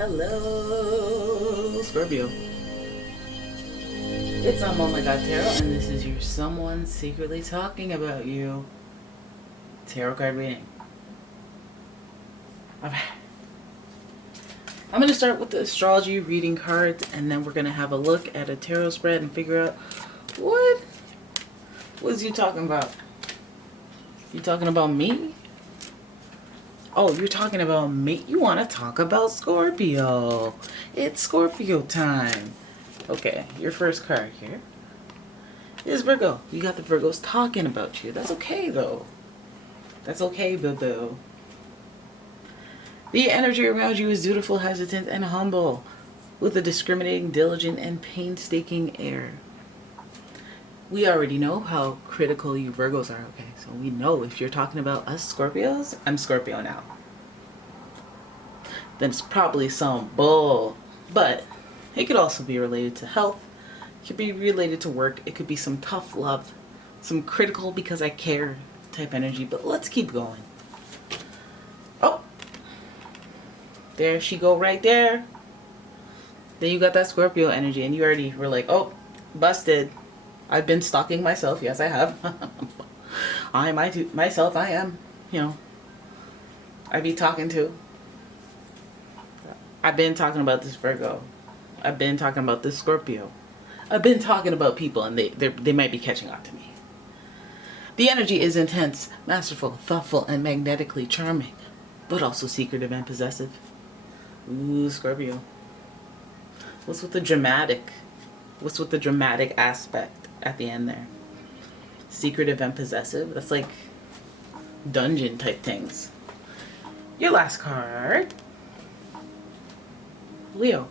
Hello, Scorpio. It's umomgtarot, and this is your someone secretly talking about you tarot card reading. Alright. I'm going to start with the astrology reading cards, and then we're going to have a look at a tarot spread and figure out what was you talking about. You talking about me? Oh, you're talking about me? You want to talk about Scorpio. It's Scorpio time. Okay, your first card here is Virgo. You got the Virgos talking about you. That's okay, though. That's okay, boo-boo. The energy around you is dutiful, hesitant, and humble, with a discriminating, diligent, and painstaking air. We already know how critical you Virgos are, okay? So we know if you're talking about us Scorpios, I'm Scorpio now. Then it's probably some bull. But it could also be related to health. It could be related to work. It could be some tough love. Some critical because I care type energy. But let's keep going. Oh! There she go right there. Then you got that Scorpio energy and you already were like, oh, busted. I've been stalking myself. Yes, I have. I am, I be talking to. I've been talking about this Virgo. I've been talking about this Scorpio. I've been talking about people and they might be catching on to me. The energy is intense, masterful, thoughtful, and magnetically charming, but also secretive and possessive. Ooh, Scorpio. What's with the dramatic? What's with the dramatic aspect at the end there? Secretive and possessive? That's like dungeon type things. Your last card. Leo.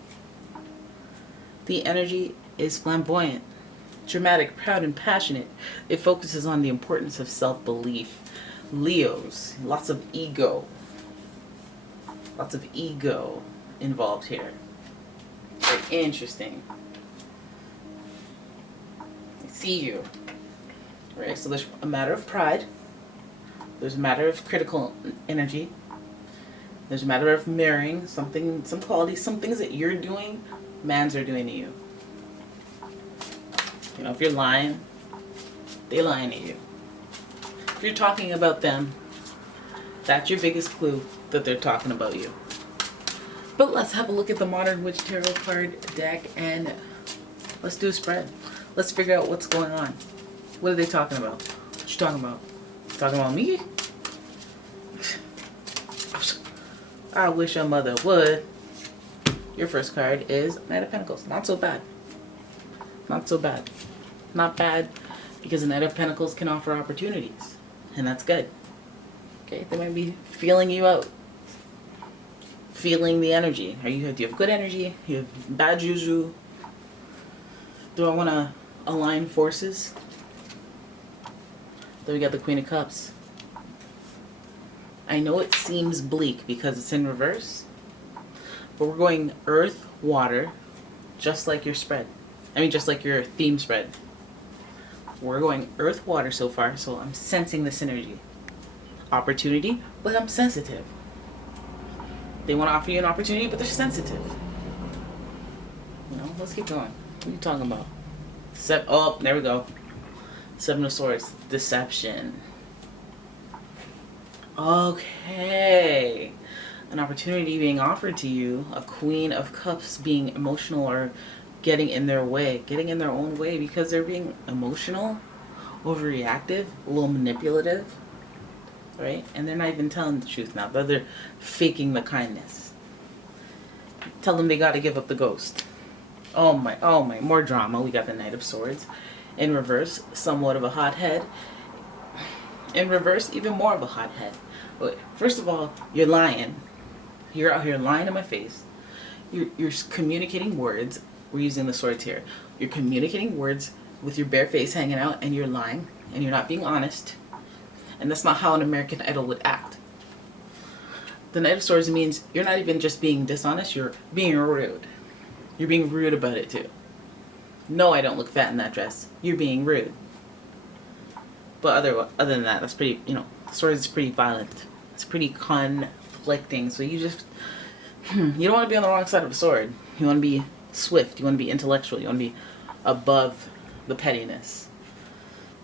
The energy is flamboyant, dramatic, proud, and passionate. It focuses on the importance of self-belief. Leos, lots of ego. Lots of ego involved here. Very interesting. I see you. Right, so there's a matter of pride. There's a matter of critical energy. There's a matter of mirroring something, some qualities, some things that you're doing, mans are doing to you. You know, if you're lying, they lying to you. If you're talking about them, that's your biggest clue that they're talking about you. But let's have a look at the Modern Witch Tarot card deck and let's do a spread. Let's figure out what's going on. What are they talking about? What you talking about? Talking about me? I wish your mother would. Your first card is Knight of Pentacles. Not so bad. Not so bad. Not bad because the Knight of Pentacles can offer opportunities. And that's good. Okay, they might be feeling you out. Feeling the energy. Do you have good energy? You have bad juju? Do I want to align forces? Then we got the Queen of Cups. I know it seems bleak because it's in reverse, but we're going earth, water, just like your spread. Just like your theme spread. We're going earth, water so far, so I'm sensing the synergy. Opportunity, but I'm sensitive. They want to offer you an opportunity, but they're sensitive. Let's keep going. What are you talking about? Oh, there we go. Seven of Swords. Deception. Okay. An opportunity being offered to you. A Queen of Cups being emotional or getting in their way. Getting in their own way because they're being emotional, overreactive, a little manipulative. Right? And they're not even telling the truth now. But they're faking the kindness. Tell them they got to give up the ghost. Oh my. More drama. We got the Knight of Swords. In reverse, somewhat of a hothead. In reverse, even more of a hothead. But first of all, you're lying. You're out here lying to my face. You're communicating words. We're using the swords here. You're communicating words with your bare face hanging out, and you're lying, and you're not being honest. And that's not how an American Idol would act. The Knight of Swords means you're not even just being dishonest, you're being rude. You're being rude about it too. No, I don't look fat in that dress. You're being rude. But other than that, that's pretty, Swords is pretty violent. It's pretty conflicting. So you just, You don't want to be on the wrong side of a sword. You want to be swift. You want to be intellectual. You want to be above the pettiness.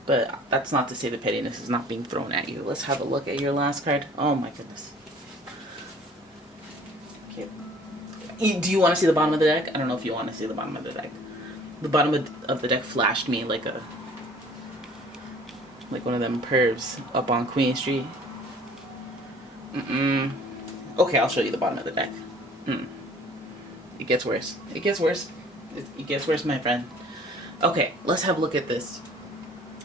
But that's not to say the pettiness is not being thrown at you. Let's have a look at your last card. Oh my goodness. Okay. Do you want to see the bottom of the deck? I don't know if you want to see the bottom of the deck. The bottom of the deck flashed me like one of them pervs up on Queen Street. Okay, I'll show you the bottom of the deck. It gets worse. It gets worse. It gets worse, my friend. Okay, let's have a look at this.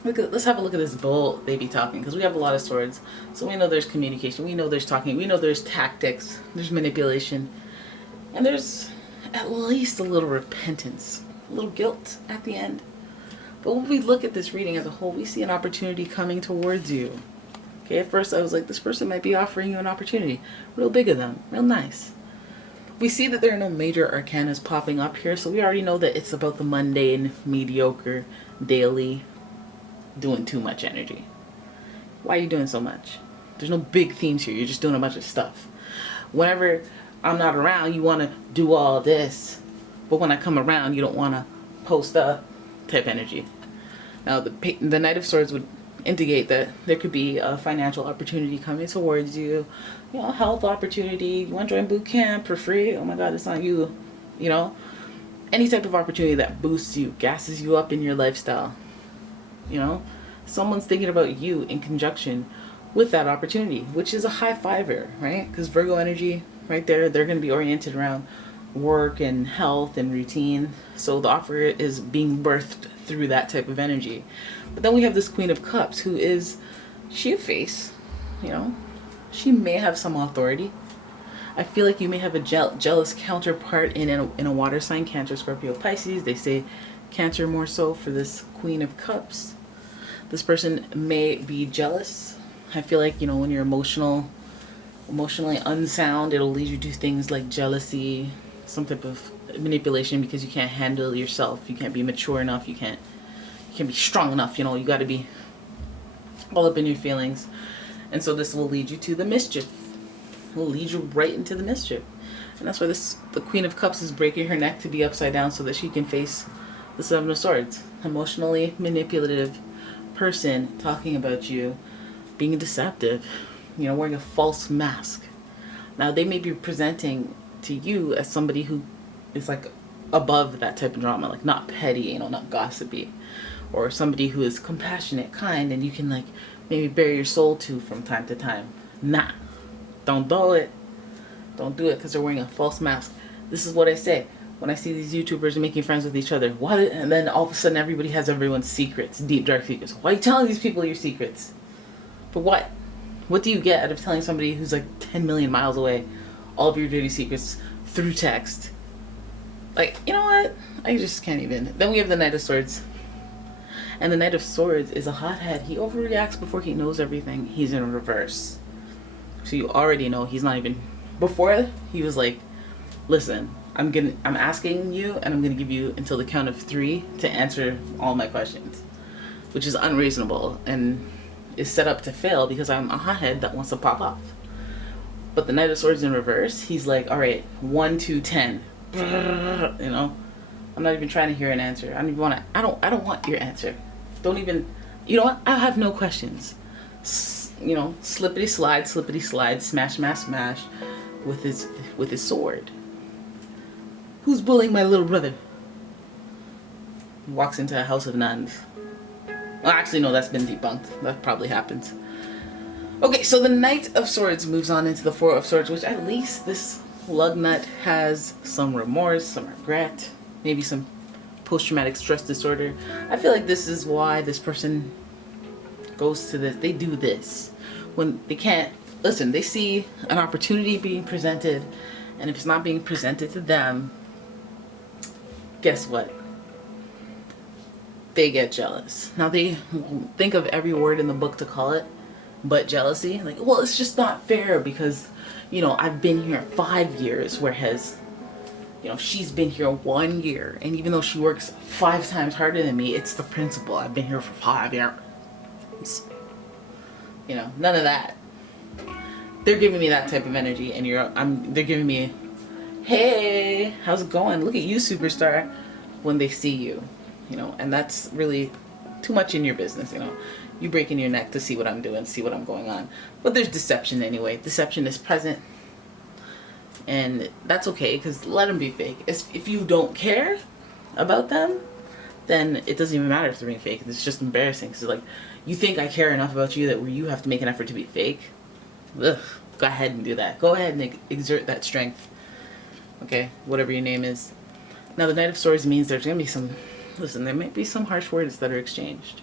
Let's have a look at this bull they be talking, because we have a lot of swords. So we know there's communication. We know there's talking. We know there's tactics. There's manipulation. And there's at least a little repentance. A little guilt at the end. But when we look at this reading as a whole, we see an opportunity coming towards you. Okay, at first I was like, this person might be offering you an opportunity. Real big of them. Real nice. We see that there are no major arcanas popping up here, so we already know that it's about the mundane, mediocre, daily, doing too much energy. Why are you doing so much? There's no big themes here. You're just doing a bunch of stuff. Whenever I'm not around, you want to do all this. But when I come around, you don't want to post up type energy. Now, the Knight of Swords would indicate that there could be a financial opportunity coming towards you. You know, a health opportunity. You want to join boot camp for free? Oh my God, it's not you. You know, any type of opportunity that boosts you, gasses you up in your lifestyle. You know, someone's thinking about you in conjunction with that opportunity, which is a high fiver, right? Because Virgo energy, right there, they're going to be oriented around work and health and routine. So the offer is being birthed through that type of energy. But then we have this Queen of Cups, who is, she a face, you know, she may have some authority. I feel like you may have a jealous counterpart in a water sign, Cancer, Scorpio, Pisces. They say Cancer more so for this Queen of Cups. This person may be jealous. I feel like, you know, when you're emotionally unsound, it'll lead you to things like jealousy, some type of manipulation, because you can't handle yourself. You can't be mature enough. You can't be strong enough. You know, you got to be all up in your feelings. And so this will lead you to the mischief. It will lead you right into the mischief. And that's why the Queen of Cups is breaking her neck to be upside down so that she can face the Seven of Swords. Emotionally manipulative person talking about you, being deceptive, you know, wearing a false mask. Now, they may be presenting to you as somebody who is like above that type of drama, like not petty, you know, not gossipy, or somebody who is compassionate, kind, and you can like maybe bare your soul to from time to time. Nah, don't do it. Don't do it, because they're wearing a false mask. This is what I say when I see these YouTubers making friends with each other. What? And then all of a sudden everybody has everyone's secrets, deep dark secrets. Why are you telling these people your secrets? For what? What do you get out of telling somebody who's like 10 million miles away all of your dirty secrets through text? Like, you know what? I just can't even. Then we have the Knight of Swords. And the Knight of Swords is a hothead. He overreacts before he knows everything. He's in reverse. So you already know he's not even... Before, he was like, listen, I'm asking you, and I'm gonna give you until the count of 3 to answer all my questions. Which is unreasonable and is set up to fail because I'm a hothead that wants to pop off. But the Knight of Swords in reverse, he's like, all right, 1, 2, 10. You know, I'm not even trying to hear an answer. I don't even want to. I don't want your answer. Don't even. You know what? I have no questions. You know, slippity slide, smash, smash, smash, with his sword. Who's bullying my little brother? He walks into a house of nuns. Well, actually, no, that's been debunked. That probably happens. Okay, so the Knight of Swords moves on into the Four of Swords, which at least this lug nut has some remorse, some regret, maybe some post-traumatic stress disorder. I feel like this is why this person goes to this. They do this when they can't listen. They see an opportunity being presented, and if it's not being presented to them, guess what? They get jealous. Now they think of every word in the book to call it, but jealousy. Like, well, it's just not fair because, you know, I've been here 5 years, whereas, you know, she's been here 1 year, and even though she works 5 times harder than me, it's the principle. I've been here for 5 years. You know, none of that. They're giving me that type of energy, and they're giving me hey, how's it going? Look at you, superstar, when they see you, you know, and that's really too much in your business, you know. You breaking your neck to see what I'm doing, see what I'm going on. But there's deception anyway. Deception is present. And that's okay, because let them be fake. If you don't care about them, then it doesn't even matter if they're being fake. It's just embarrassing. Because like, you think I care enough about you that you have to make an effort to be fake? Ugh. Go ahead and do that. Go ahead and exert that strength. Okay? Whatever your name is. Now, the Knight of Swords means there's going to be some... Listen, there might be some harsh words that are exchanged.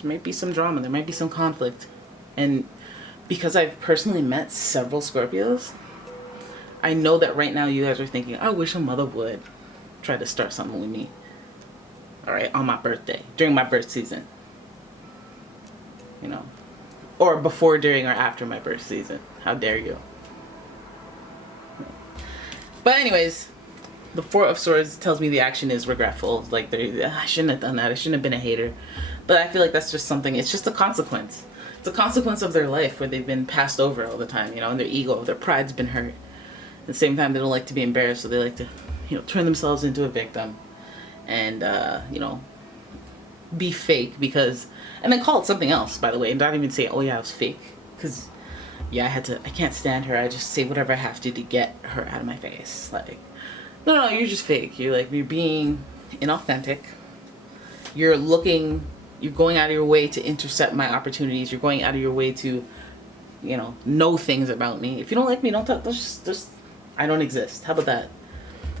There might be some drama. There might be some conflict. And because I've personally met several Scorpios, I know that right now you guys are thinking, I wish a mother would try to start something with me. Alright, on my birthday. During my birth season. You know. Or before, during, or after my birth season. How dare you. But anyways, the Four of Swords tells me the action is regretful. Like, I shouldn't have done that. I shouldn't have been a hater. But I feel like that's just something, it's just a consequence. It's a consequence of their life where they've been passed over all the time, you know, and their ego, their pride's been hurt. At the same time, they don't like to be embarrassed, so they like to, you know, turn themselves into a victim. And, you know, be fake because, and then call it something else, by the way, and not even say, oh yeah, I was fake. Because, yeah, I can't stand her. I just say whatever I have to get her out of my face. Like, no, you're just fake. You're being inauthentic. You're going out of your way to intercept my opportunities. You're going out of your way to, you know things about me. If you don't like me, don't talk. Just I don't exist. How about that?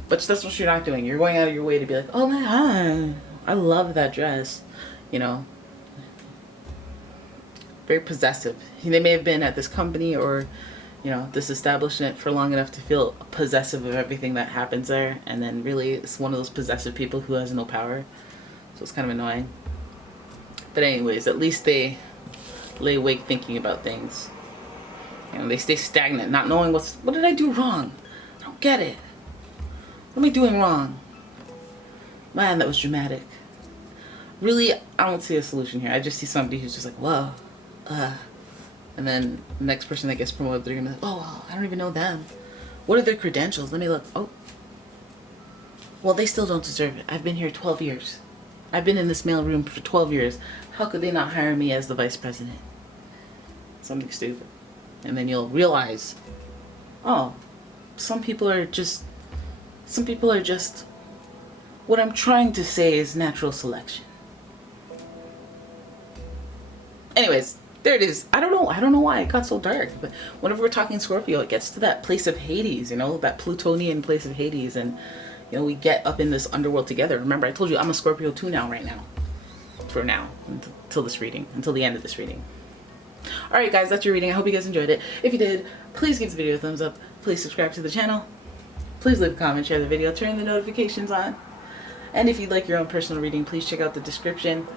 But that's what you're not doing. You're going out of your way to be like, oh my god, I love that dress. You know, very possessive. They may have been at this company or, you know, this establishment for long enough to feel possessive of everything that happens there. And then really it's one of those possessive people who has no power. So it's kind of annoying. But anyways, at least they lay awake thinking about things. You know, they stay stagnant, not knowing what did I do wrong? I don't get it. What am I doing wrong? Man, that was dramatic. Really, I don't see a solution here. I just see somebody who's just like, whoa, and then the next person that gets promoted, they're gonna be like, oh, well, I don't even know them. What are their credentials? Let me look. Oh, well, they still don't deserve it. I've been here 12 years. I've been in this mail room for 12 years. How could they not hire me as the vice president? Something stupid. And then you'll realize, oh, some people are just, what I'm trying to say is natural selection. Anyways, there it is. I don't know why it got so dark, but whenever we're talking Scorpio, it gets to that place of Hades, you know, that Plutonian place of Hades, and, you know, we get up in this underworld together. Remember, I told you I'm a Scorpio too now, right now. For now, until this reading, until the end of this reading. Alright guys, that's your reading. I hope you guys enjoyed it. If you did, please give the video a thumbs up. Please subscribe to the channel. Please leave a comment, share the video, turn the notifications on. And if you'd like your own personal reading, please check out the description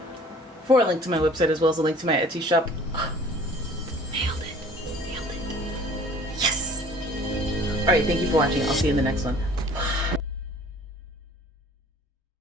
for a link to my website as well as a link to my Etsy shop. Nailed it. Yes! Alright, thank you for watching. I'll see you in the next one.